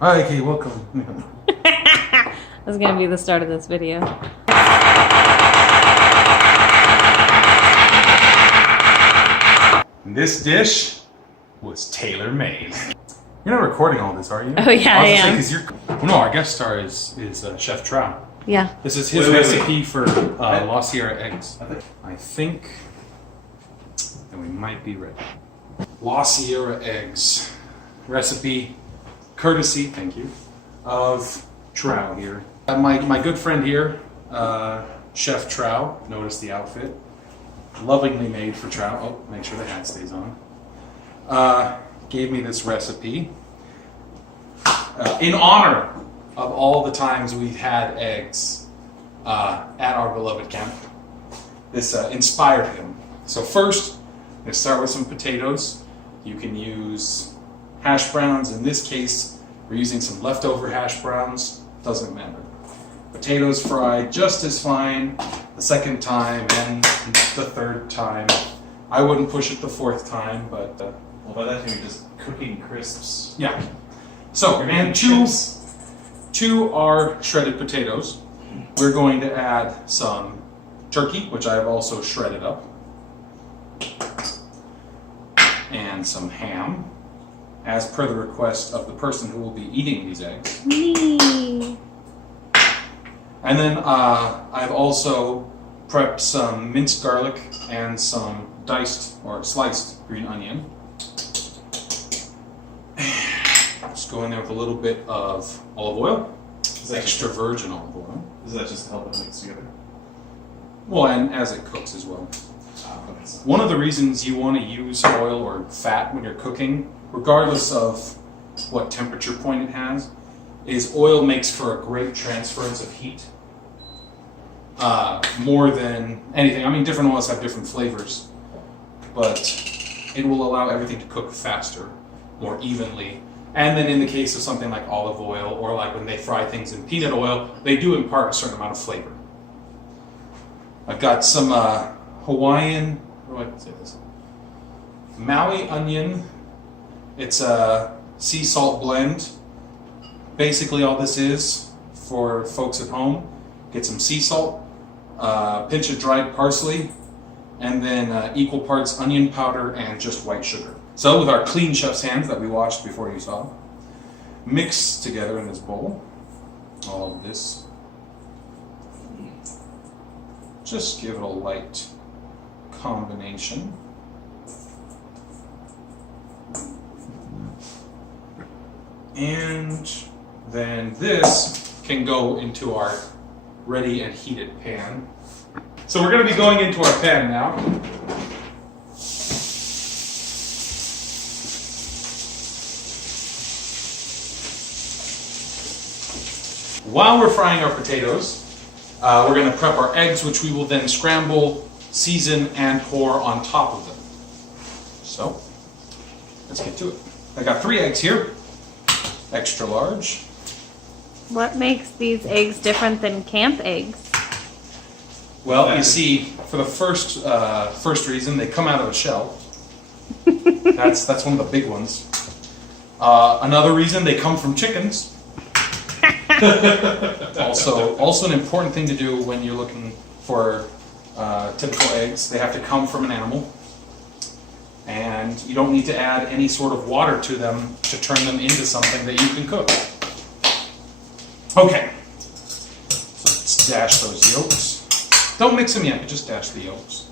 Okay, welcome. That's going to be the start of this video. This dish was tailor-made. You're not recording all this, are you? Oh yeah, I am. Because you're. Well, no, our guest star is Chef Trou. Yeah. This is his recipe for La Sierra eggs. I think that we might be ready. La Sierra eggs recipe, courtesy, thank you, of Trou here. My good friend here, Chef Trou. Notice the outfit, lovingly made for Trou. Oh, make sure the hat stays on. Gave me this recipe in honor of all the times we've had eggs at our beloved camp. This inspired him. So first, I'm going to start with some potatoes. You can use hash browns. In this case, we're using some leftover hash browns. Doesn't matter. Potatoes fried just as fine the second time and the third time. I wouldn't push it the fourth time, but... well, by that time you're just cooking crisps. Yeah. So, and to our shredded potatoes, we're going to add some turkey, which I've also shredded up, and some ham, as per the request of the person who will be eating these eggs. Me. And then I've also prepped some minced garlic and some diced or sliced green onion. Just go in there with a little bit of olive oil, extra virgin olive oil. Does that just help it mix together? Well, and as it cooks as well. One of the reasons you want to use oil or fat when you're cooking, regardless of what temperature point it has, is oil makes for a great transference of heat. More than anything. I mean, different oils have different flavors, but it will allow everything to cook faster, more evenly. And then in the case of something like olive oil, or like when they fry things in peanut oil, they do impart a certain amount of flavor. I've got some Hawaiian, how do I say this? Maui onion. It's a sea salt blend. Basically all this is, for folks at home, get some sea salt, pinch of dried parsley, and then equal parts onion powder and just white sugar. So with our clean chef's hands that we washed before you saw, mix together in this bowl all of this. Just give it a light combination. And then this can go into our ready and heated pan. So we're going to be going into our pan now. While we're frying our potatoes, we're going to prep our eggs, which we will then scramble, season, and pour on top of them. So, let's get to it. I got 3 eggs here, extra large. What makes these eggs different than camp eggs? Well, you see, for the first reason, they come out of a shell. That's one of the big ones. Another reason, they come from chickens. Also an important thing to do when you're looking for typical eggs, they have to come from an animal, and you don't need to add any sort of water to them to turn them into something that you can cook. Okay, so let's dash those yolks. Don't mix them yet, but just dash the yolks.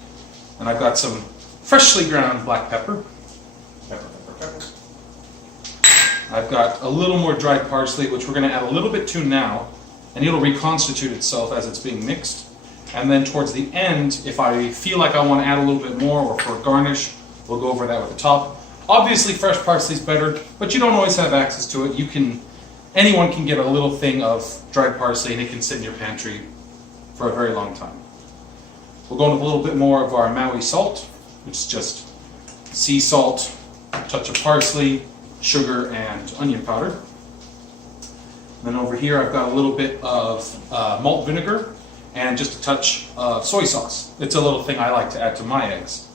And I've got some freshly ground black pepper. Pepper. I've got a little more dried parsley, which we're going to add a little bit to now, and it'll reconstitute itself as it's being mixed. And then towards the end, if I feel like I want to add a little bit more, or for a garnish, we'll go over that with the top. Obviously, fresh parsley is better, but you don't always have access to it. Anyone can get a little thing of dried parsley, and it can sit in your pantry for a very long time. We'll go into a little bit more of our Maui salt, which is just sea salt, a touch of parsley, sugar, and onion powder. And then over here I've got a little bit of malt vinegar and just a touch of soy sauce. It's a little thing I like to add to my eggs.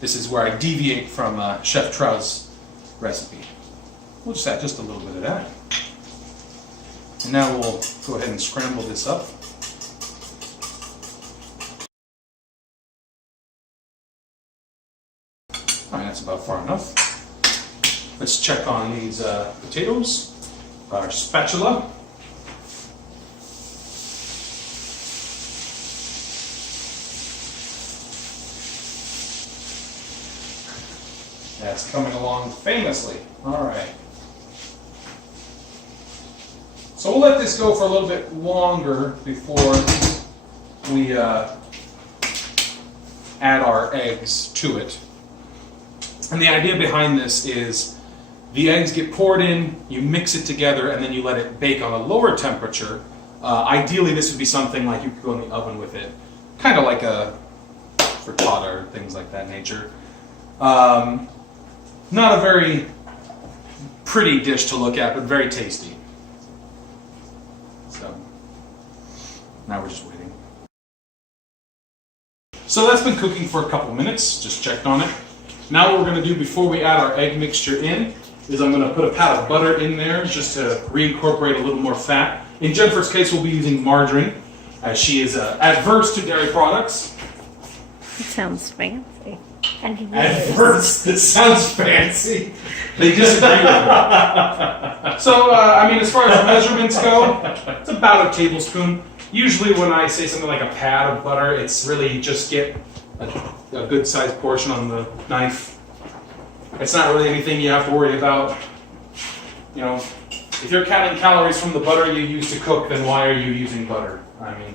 This is where I deviate from Chef Trou's recipe. We'll just add just a little bit of that. And now we'll go ahead and scramble this up. All right, that's about far enough. Let's check on these potatoes. Got our spatula. That's coming along famously. All right. So we'll let this go for a little bit longer before we add our eggs to it. And the idea behind this is the eggs get poured in, you mix it together, and then you let it bake on a lower temperature. Ideally, this would be something like you could go in the oven with it, kind of like a frittata or things like that nature. Not a very pretty dish to look at, but very tasty. So, now we're just waiting. So that's been cooking for a couple minutes, just checked on it. Now what we're going to do before we add our egg mixture in is I'm going to put a pat of butter in there just to reincorporate a little more fat. In Jennifer's case, we'll be using margarine, as she is adverse to dairy products. It sounds fancy. Adverse? That sounds fancy. They disagree with me. So, I mean, as far as measurements go, it's about a tablespoon. Usually when I say something like a pat of butter, it's really just get a good sized portion on the knife. It's not really anything you have to worry about. You know, if you're counting calories from the butter you use to cook, then why are you using butter? I mean.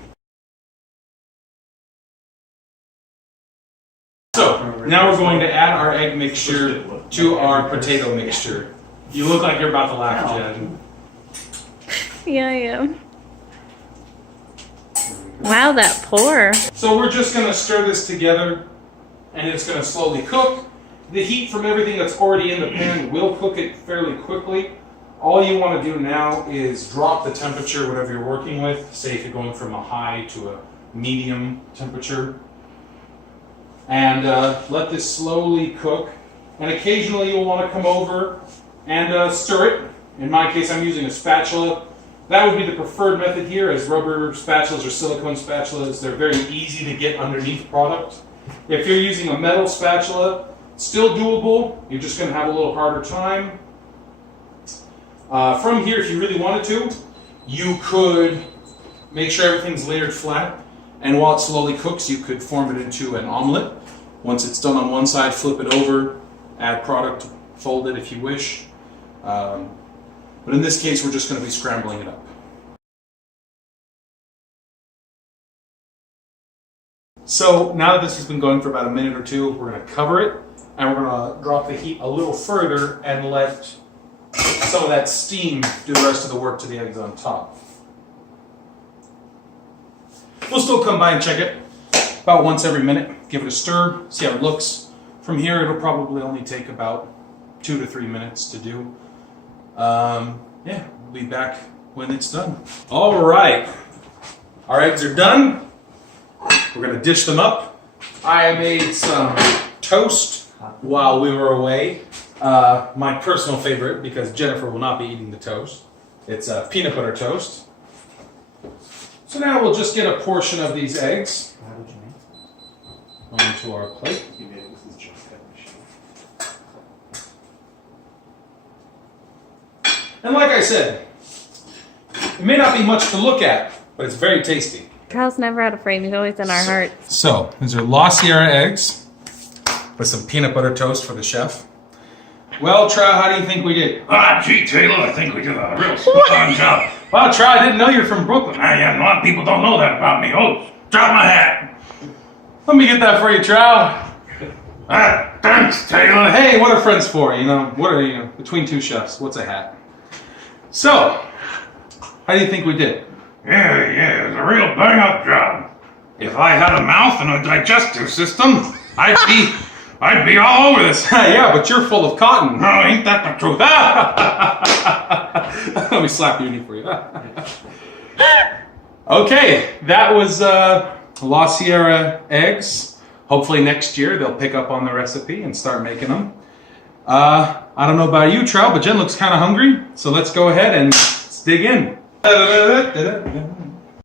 So, now we're going to add our egg mixture to our potato mixture. You look like you're about to laugh, Jen. Yeah, I am. Wow, that pour. So we're just going to stir this together, and it's going to slowly cook. The heat from everything that's already in the pan will cook it fairly quickly. All you want to do now is drop the temperature, whatever you're working with. Say if you're going from a high to a medium temperature. And let this slowly cook. And occasionally you'll want to come over and stir it. In my case, I'm using a spatula. That would be the preferred method here, as rubber spatulas or silicone spatulas, they're very easy to get underneath product. If you're using a metal spatula, still doable. You're just going to have a little harder time. From here, if you really wanted to, you could make sure everything's layered flat. And while it slowly cooks, you could form it into an omelet. Once it's done on one side, flip it over, add product, fold it if you wish. But in this case, we're just going to be scrambling it up. So now that this has been going for about a minute or two, we're going to cover it, and we're going to drop the heat a little further and let some of that steam do the rest of the work to the eggs on top. We'll still come by and check it about once every minute, give it a stir, see how it looks. From here, it'll probably only take about 2 to 3 minutes to do. Yeah, we'll be back when it's done. All right, our eggs are done. We're gonna dish them up. I made some toast while we were away. My personal favorite, because Jennifer will not be eating the toast. It's peanut butter toast. So now we'll just get a portion of these eggs onto our plate. And like I said, it may not be much to look at, but it's very tasty. Carl's never out of frame. He's always in our hearts. So, these are La Sierra eggs with some peanut butter toast for the chef. Well, Trou, how do you think we did? Gee, Taylor, I think we did a real spot-on job. Wow, Trou, I didn't know you're from Brooklyn. Yeah, a lot of people don't know that about me. Oh, drop my hat. Let me get that for you, Trou. Thanks, Taylor. Hey, what are friends for? You know, what are you? Between two chefs, what's a hat? So, how do you think we did? Yeah, it was a real bang-up job. If I had a mouth and a digestive system, I'd be all over this. Yeah, but you're full of cotton. No, ain't that the truth? Let me slap your knee for you. Okay, that was La Sierra eggs. Hopefully next year they'll pick up on the recipe and start making them. I don't know about you, Trou, but Jen looks kind of hungry, so let's go ahead and let's dig in. Da-da-da-da-da-da.